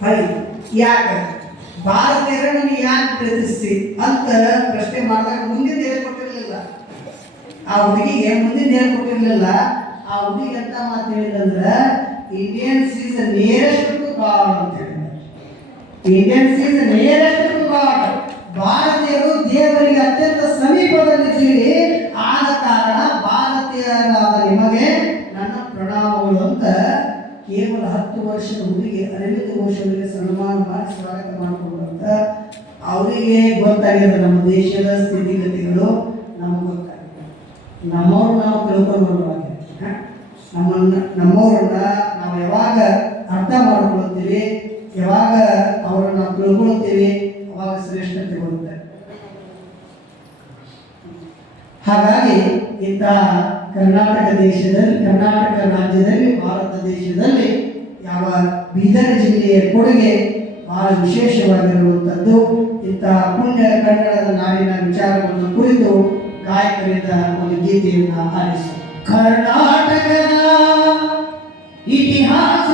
ಹಳಿ ಯಾಕೆ? ಭಾರತೀಯರನ್ನು ಯಾಕೆ ಪ್ರೀತಿಸ್ತಿ ಅಂತ ಪ್ರಶ್ನೆ ಮಾಡಿದಾಗ ಮುಂದಿನ ಹೇಳ್ಕೊಟ್ಟಿರ್ಲಿಲ್ಲ ಆ ಹುಡುಗಿಗೆ ಮುಂದಿನ ಹೇಳ್ಕೊಟ್ಟಿರ್ಲಿಲ್ಲ ಆ ಹುಡುಗಿ ಅಂತ ಮಾತು ಹೇಳಿದಂದ್ರೆ ಇಂಡಿಯನ್ಸ್ ಈಸ್ ನಿಯರೆಸ್ಟ್ ಟು ಅಂತ ಹೇಳಿದ್ರು ಇಂಡಿಯನ್ಸ್ ಈಸ್ ನಿಯರೆಸ್ಟ್ ಟು ಭಾರತೀಯರು ದೇವರಿಗೆ ಅತ್ಯಂತ ಸಮೀಪದಲ್ಲಿ ಆದ ಕೇವಲ ಹತ್ತು ವರ್ಷದ ಹುಡುಗಿ ಅರವಿಂದ ಘೋಷಗಳಿಗೆ ಸನ್ಮಾನ ಮಾಡಿ ಸ್ವಾಗತ ಮಾಡಿಕೊಂಡಂತ ಅವರಿಗೆ ಗೊತ್ತಾಗಿದೆ ನಮ್ಮ ದೇಶದ ಸ್ಥಿತಿಗತಿಗಳು ನಮಗೆ ಗೊತ್ತಾಗಿದೆ ನಮ್ಮವ್ರು ನಾವು ತಿಳ್ಕೊಂಡು ನಮ್ಮನ್ನ, ನಮ್ಮವ್ರನ್ನ ನಾವು ಯಾವಾಗ ಅರ್ಥ ಮಾಡ್ಕೊಳ್ತೀವಿ, ಯಾವಾಗ ಅವರನ್ನು ನಾವು ತಿಳ್ಕೊಳ್ತೀವಿ, ಅವಾಗ ಶ್ರೇಷ್ಠತೆ ಬರುತ್ತೆ. ಹಾಗಾಗಿ ಇಂಥ ಕರ್ನಾಟಕ ದೇಶದಲ್ಲಿ, ಕರ್ನಾಟಕ ರಾಜ್ಯದಲ್ಲಿ, ಭಾರತ ದೇಶದಲ್ಲಿ, ಯಾವ ಬೀದರ್ ಜಿಲ್ಲೆಯ ಕೊಡುಗೆ ಬಹಳ ವಿಶೇಷವಾಗಿರುವಂಥದ್ದು. ಇಂತಹ ಪುಣ್ಯ ಕನ್ನಡದ ನಾಡಿನ ವಿಚಾರವನ್ನು ಕುರಿತು ಗಾಯಕರಿಂದ ಒಂದು ಗೀತೆಯನ್ನು ಆಲಿಸು ಕರ್ನಾಟಕದ ಇತಿಹಾಸದಲ್ಲಿ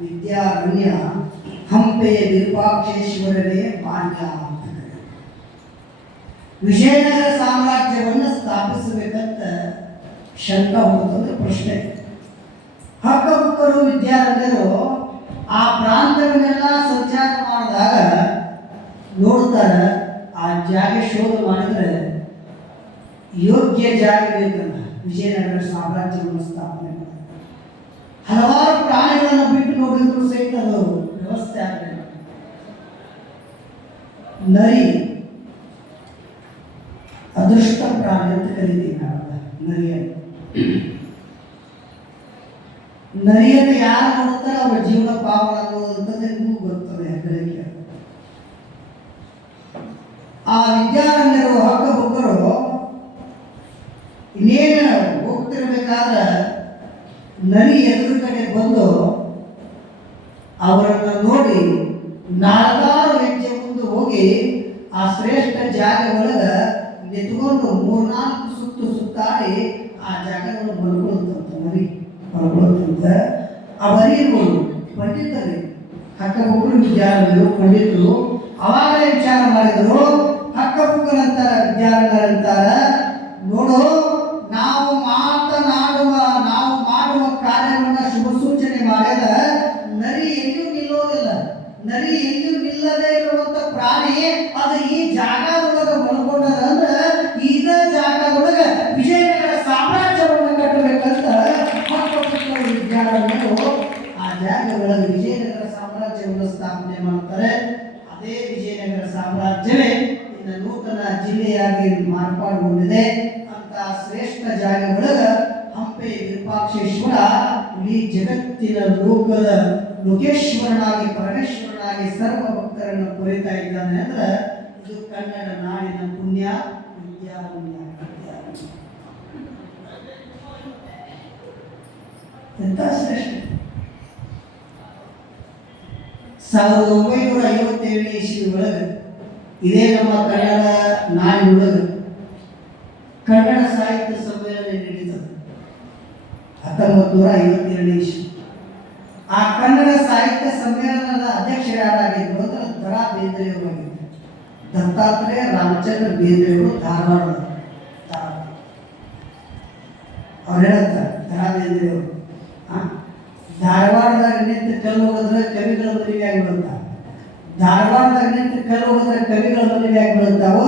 ವಿದ್ಯಾರಣ್ಯ ಹಂಪೆಯ ವಿರೂಪಾಕ್ಷೇಶ್ವರರೇ ಮಾನ್ಯ. ವಿಜಯನಗರ ಸಾಮ್ರಾಜ್ಯವನ್ನು ಸ್ಥಾಪಿಸಬೇಕಂತ ಶಂಕ ಹುಡುಕಂದ್ರೆ ಪ್ರಶ್ನೆ. ಹಕ್ಕಬುಕ್ಕರು ವಿದ್ಯಾರ್ಥಿಗಳು ಆ ಪ್ರಾಂತವನ್ನೆಲ್ಲ ಸಂಚಾರ ಮಾಡಿದಾಗ ನೋಡ್ತಾರೆ, ಆ ಜಾಗ ಶೋಧ ಮಾಡಿದ್ರೆ ಯೋಗ್ಯ ಜಾಗ ಬೇಕಲ್ಲ. ವಿಜಯನಗರ ಸಾಮ್ರಾಜ್ಯವನ್ನು ಸ್ಥಾಪನೆ. ಹಲವಾರು ಪ್ರಾಣಿಗಳನ್ನು ಬಿಟ್ಟು ನೋಡಿದ್ರು ಸಹಿತ ಅದು ವ್ಯವಸ್ಥೆ ಆಗಲಿಲ್ಲ ನರಿ ಅದೃಷ್ಟ ಪ್ರಾಣಿ ಅಂತ ಕರಿತೀವಿ ನಾವು ನರಿಯನ್ನು ನರಿಯನ್ನು ಯಾರು ನೋಡುತ್ತಾರೆ ಅವರ ಜೀವನ ಪಾವನ ಅನ್ನೋದಂಥದ್ದು ನಿಮಗೂ ಗೊತ್ತದೆ ಹೆಗ್ಗಳಿಕೆ ಆ ವಿದ್ಯಾರಣ್ಯರು ಹಕ್ಕ ನರಿ ಎದುರು ಕಡೆ ಬಂದು ಅವರನ್ನು ನೋಡಿ ನಾಲ್ಕಾರು ಹೆಜ್ಜೆ ಮುಂದೆ ಹೋಗಿ ಆ ಶ್ರೇಷ್ಠ ಜಾಗ ಒಳಗೆ ನಿಂತ್ಕೊಂಡು ಮೂರ್ನಾಲ್ಕು ಸುತ್ತು ಸುತ್ತಾಡಿ ಆ ಜಾಗವನ್ನು ಬರ್ಕೊಳ್ತಂತ ಮರಿ ಬರ್ಕೊಳ್ತಂತ ಆ ಮರಿಯನ್ನು ಪಂಡಿತರಿ ಹಕ್ಕಬುಕ್ಕರು ವಿದ್ಯಾರ್ಥಿಗಳು, ಪಂಡಿತರು ಅವಾಗಲೇ ವಿಚಾರ ಮಾಡಿದರು ಹಕ್ಕಬುಕ್ಕರಂತಾರ ವಿದ್ಯಾರ್ಥಿಗಳಂತಾರ, ನೋಡು ಕುರಿತಾ ಇದ್ದಾನೆ ಅಂದ್ರೆ ಇದು ಕನ್ನಡ ನಾಡಿನ ಪುಣ್ಯ, ವಿದ್ಯಾ. ಎಂತ ಶ್ರೇಷ್ಠ? ಸಾವಿರದ ಒಂಬೈನೂರ ಐವತ್ತೇಳನೇ ಇಸ್ವಿ ಒಳಗೆ ಇದೇ ನಮ್ಮ ಕನ್ನಡ ನಾಡಿನೊಳಗೆ ಕನ್ನಡ ಸಾಹಿತ್ಯ ಸಮ್ಮೇಳನ ನಡೀತದೆ ಹತ್ತೊಂಬತ್ತು ನೂರ ಐವತ್ತೇಳನೇ ಇಸ್ವಿ. ಆ ಕನ್ನಡ ಸಾಹಿತ್ಯ ಸಮ್ಮೇಳನದ ಅಧ್ಯಕ್ಷರ ಯಾರಾಗಿದ್ರು ಅಂದ್ರೆ ದರಾ ಬೇಂದ್ರೆಯವರಾಗಿದ್ದರು ದತ್ತಾತ್ರೇಯ ರಾಮಚಂದ್ರ ಬೇಂದ್ರೆಯವರು ಧಾರವಾಡ. ಅವ್ರು ಹೇಳ್ತಾರೆ ದರಾ ಬೇಂದ್ರೆಯವರು ಧಾರವಾಡದಾಗ ನಿಂತು ಕಲ್ಲು ಹೋಗಿದ್ರೆ ಕವಿಗಳ ಮದುವೆ ಆಗಿಬಿಡುತ್ತ? ಧಾರವಾಡದಾಗ ನಿಂತು ಕಲ್ಲು ಹೋಗಿದ್ರೆ ಕವಿಗಳ ಮದುವೆ ಆಗಿಬಿಡುತ್ತಾವ?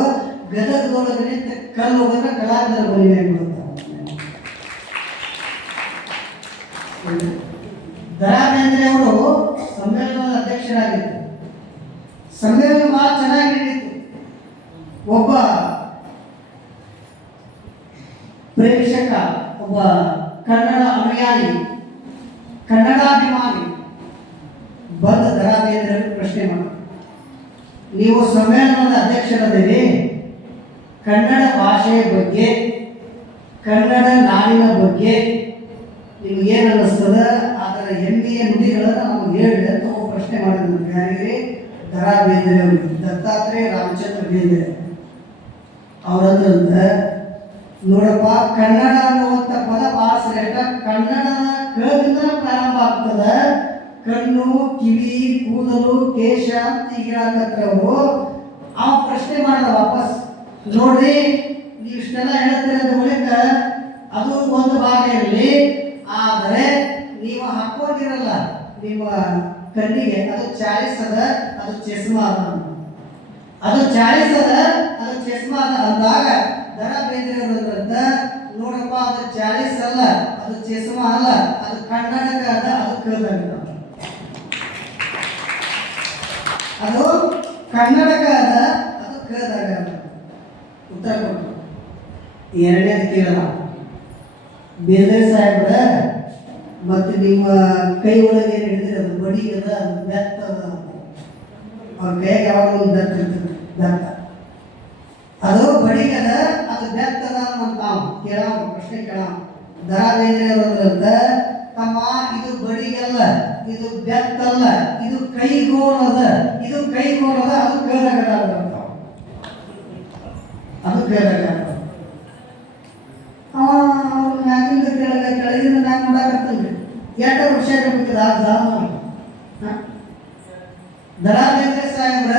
ಗದಗದೊಳಗೆ ನಿಂತು ಕಲ್ಲು ಹೋಗಿದ್ರೆ ಕಲಾವಿದರ ಮದುವೆ ಆಗಿಬಿಡುತ್ತಾವ ದರಾಬೇಂದ್ರೆ ಅವರು ಸಮ್ಮೇಳನದ ಅಧ್ಯಕ್ಷರಾಗಿದ್ದರು ಸಮ್ಮೇಳನ ಬಹಳ ಚೆನ್ನಾಗಿ ನಡೀತು ಒಬ್ಬ ಪ್ರೇಕ್ಷಕ ಒಬ್ಬ ಕನ್ನಡ ಅನುಯಾಯಿ ಕನ್ನಡಾಭಿಮಾನಿ ಬಂದ ದರಾದೇಂದ್ರ ಪ್ರಶ್ನೆ ಮಾಡ. ನೀವು ಸಮ್ಮೇಳನದ ಅಧ್ಯಕ್ಷರದಲ್ಲಿ ಕನ್ನಡ ಭಾಷೆಯ ಬಗ್ಗೆ, ಕನ್ನಡ ನಾಡಿನ ಬಗ್ಗೆ ನಿಮ್ಗೆ ಏನು ಅನ್ನಿಸ್ತದ? ಅದರ ಹೆಮ್ಮೆಯ ನುಡಿಗಳನ್ನು ನಾವು ಹೇಳಿ ಅಂತ ಪ್ರಶ್ನೆ ಮಾಡಿದ್ರು ಯಾರಿಗೆ ದರಾ ಬೇಂದ್ರೆ ಅವರು ದತ್ತಾತ್ರೇಯ ರಾಮಚಂದ್ರ ಬೇಂದ್ರೆ. ಅವರಂದ್ರಂತ ನೋಡಪ್ಪ, ಕನ್ನಡ ಅನ್ನುವಂತ ಪದ ಬಹಳ ಶ್ರೇಷ್ಠ ಕನ್ನಡದ ಕದಿಂದ ಪ್ರಾರಂಭ ಆಗ್ತದ. ಕಣ್ಣು, ಕಿವಿ, ಕೂದಲು, ಕೇಶ ಅಂತ ಹೇಳಕತ್ತವರು ಆ ಪ್ರಶ್ನೆ ಮಾಡಿದ ವಾಪಸ್. ನೋಡ್ರಿ, ನೀವು ಇಷ್ಟೆಲ್ಲ ಹೇಳ್ತೀರ ಮೂಲಕ ಅದು ಒಂದು ಭಾಗ ಇರಲಿ. ಆದರೆ, ನೀವು ಹಾಕೊಂಡಿರಲ್ಲ, ನಿಮ್ಮ ಕಣ್ಣಿಗೆ, ಅದು ಚಾಳಿಸ್ ಅದ ಅದು ಚಸ್ಮಾ ಅದ. ಅದು ಚಾಳಿಸ್ ಅದ ಅದು ಚಸ್ಮಾ ಅದ ಅಂದಾಗ, ದರ ಬೇಂದ್ರೆ ನೋಡಪ್ಪ ಅದು ಚಾಳಿಸ್ ಅಲ್ಲ, ಅದು ಚಸ್ಮಾ ಅಲ್ಲ, ಅದು ಕನ್ನಡಕ ಅಲ್ಲ ಅದು ಕರ್ನಾಟಕ ಅದು. ಕನ್ನಡಕ ಅದ, ಅದು ಕದಾಗ ಉತ್ತರ ಕೊಟ್ಟು ಎರಡನೇದು ಕೇಳಲ್ಲ ಬೇಂದ್ರೆ ಸಾಹೇಬ್ರ, ಮತ್ತೆ ನಿಮ್ಮ ಕೈ ಒಳಗೆ ಏನು ಹಿಡಿದ್ರೆ ಅದು ಬಡಿ ಅದ, ಅದು ಬೆತ್ತ ಅವ್ರ ಕೈಗೆ ಯಾವಾಗ ಒಂದು ಬೆತ್ತ ಬೆತ್ತ. ಅದು ಬಡಿಗದ, ಅದು ಬೆತ್ತ ಅದ ಅಂತ ಕೇಳೋ ಪ್ರಶ್ನೆ ಕೇಳೋ ದರ ಬೇಂದ್ರೆ ಅವರಂತ ತಮ್ಮ ಇದು ಬಡಿಗಲ್ಲ, ಇದು ಬೆತ್ತಲ್ಲ, ಇದು ಕೈಗೋಲದ ಇದು ಕೈಗೋಲದ ಅದು ಕೇಳಗಡ ಅಂತ. ಅದು ಕೇಳಗಡ ಮ್ಯಾಗಿಂದ ಕೆಳಗೆ ಕೆಳಗಿಂದ ಮ್ಯಾಗ ನೋಡಾಕತ್ತಲ್ರಿ. ಯಾಕೆ ಹುಟ್ಟಿದ ಜಾಮ ದರ ಬೇಂದ್ರೆ ಸಾಹೇಬ್ರ,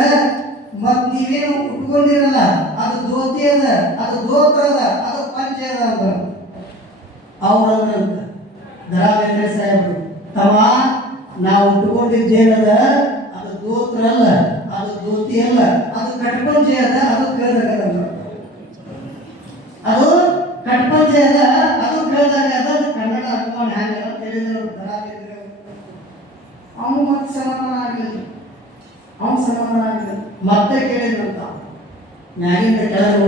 ಮತ್ ನೀವೇನು ಉಟ್ಕೊಂಡಿರಲ್ಲ ಧೋತಿ ಅದ ಅದು ಧೋತ್ರ ಅದ ಅದು ಪಂಚ ಅದ ಅಂತ. ಅವರಂತ ದರ ಸಾಹೇಬರು, ತಮ್ಮ, ನಾವು ಉಟ್ಕೊಂಡಿದ್ದೇನದ ಅದು ಧೋತ್ರ ಅಲ್ಲ ಅದು ಧೋತಿ ಅಲ್ಲ ಅದು ಕಟ್ಪಂಚೆ ಅದ ಅದು ಕೇಳ್ದಾಗ ಅದ ಅದು ಕನ್ನಡ ಅಭಿಮಾನ ಹ್ಯಾಂಗ ಅಂತ ಹೇಳಿದ್ರು ದರ ಬೇಂದ್ರೆ ಅವನು ಮತ್ತೆ ಸಮಾಧಾನ ಆಗಲಿಲ್ಲ ಅವನು ಸಮಾಧಾನ ಆಗಲಿಲ್ಲ ಮತ್ತೆ ಕೇಳಿದ್ರಂತ ಮ್ಯಾಗಿಂದ ಕೆಳಗೆ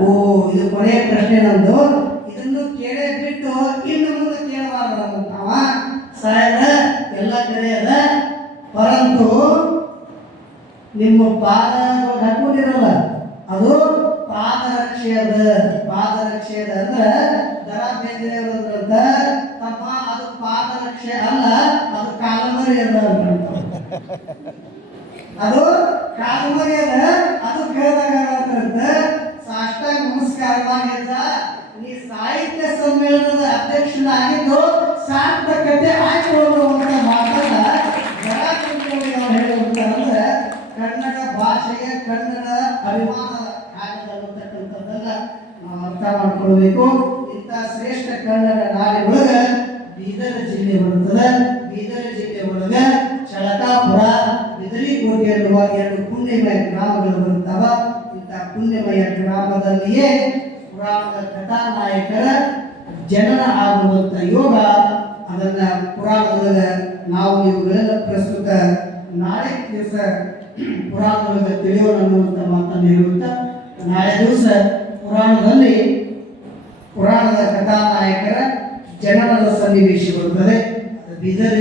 ಓ, ಇದು ಕೊನೆಯ ಪ್ರಶ್ನೆ ನಂದು. ಇದನ್ನು ಕೇಳೇ ಬಿಟ್ಟು ಇನ್ನು ಮುಂದೆ ಕೇಳಬಾರ್ದು ಅವ ಸಾಯದ ಎಲ್ಲ ಕಡೆ ಅದ. ಪರಂತು ನಿಮ್ಮ ಪಾದ ಹಾಕೊಂಡಿರಲ್ಲ ಅದು ಪಾದರಕ್ಷೆ ಅದ. ಅಂದ್ರೆ ಅದ ಅಂದ್ರ ದರ ಬೇಂದ್ರೆಯವರಂತ ತಮ್ಮ ಅದು ಪಾದರಕ್ಷೆ ಅಲ್ಲ, ಅದು ಕಾಲಮರಿ ಅದ ಅಂತ ಅದು ಕಾಲಮರಿ ಅದ, ಅದು ಕೇಳಿದಾಗ ಸಾಷ್ಟಾಂಗ ನಮಸ್ಕಾರ ಮಾಡಿದ ಈ ಸಾಹಿತ್ಯ ಸಮ್ಮೇಳನದ ಅಧ್ಯಕ್ಷನಾಗಿದ್ದು ಸಾರ್ಥಕತೆ ಆಯ್ಕೊಳ್ಳೋದು ಅಂತ ಮಾತನ್ನ ಅವ್ರು ಹೇಳುವಂತಂದ್ರೆ ಕನ್ನಡ ಭಾಷೆಯ ಕನ್ನಡ ಅಭಿಮಾನ ಕಾಗದ ಅನ್ನತಕ್ಕಂಥದ್ದನ್ನ ನಾವು ಅರ್ಥ ಮಾಡ್ಕೊಳ್ಬೇಕು. ಇಂಥ ಶ್ರೇಷ್ಠ ಕನ್ನಡ ನಾಡಿನೊಳಗ ಬೀದರ್ ಜಿಲ್ಲೆ ಬರುತ್ತದೆ. ಬೀದರ್ ಜಿಲ್ಲೆ ಒಳಗ ಚಳಕಾಪುರ ಬಿದರಿಕೋಟೆ ಎನ್ನುವ ಎರಡು ಪುಣ್ಯಮಯ ಗ್ರಾಮಗಳು ಬರುತ್ತವ. ಪುಣ್ಯಮಯ ಗ್ರಾಮದಲ್ಲಿಯೇ ಪುರಾಣದ ಕಥಾನಾಯಕರ ಜನನ ಆಗುವಂತ ಯೋಗ ಅದನ್ನ ಪುರಾಣದ ನಾವು ಇವುಗಳೆಲ್ಲ ಪ್ರಸ್ತುತ ನಾಳೆ ದಿವಸ ಪುರಾಣದ ತಿಳಿಯೋಣ ಅನ್ನುವಂಥ ಮಾತನ್ನು ಹೇಳುತ್ತಾ ನಾಳೆ ದಿವಸ ಪುರಾಣದಲ್ಲಿ ಪುರಾಣದ ಕಥಾನಾಯಕರ ಜನನದ ಸನ್ನಿವೇಶ ಬರುತ್ತದೆ ಬೀದರ್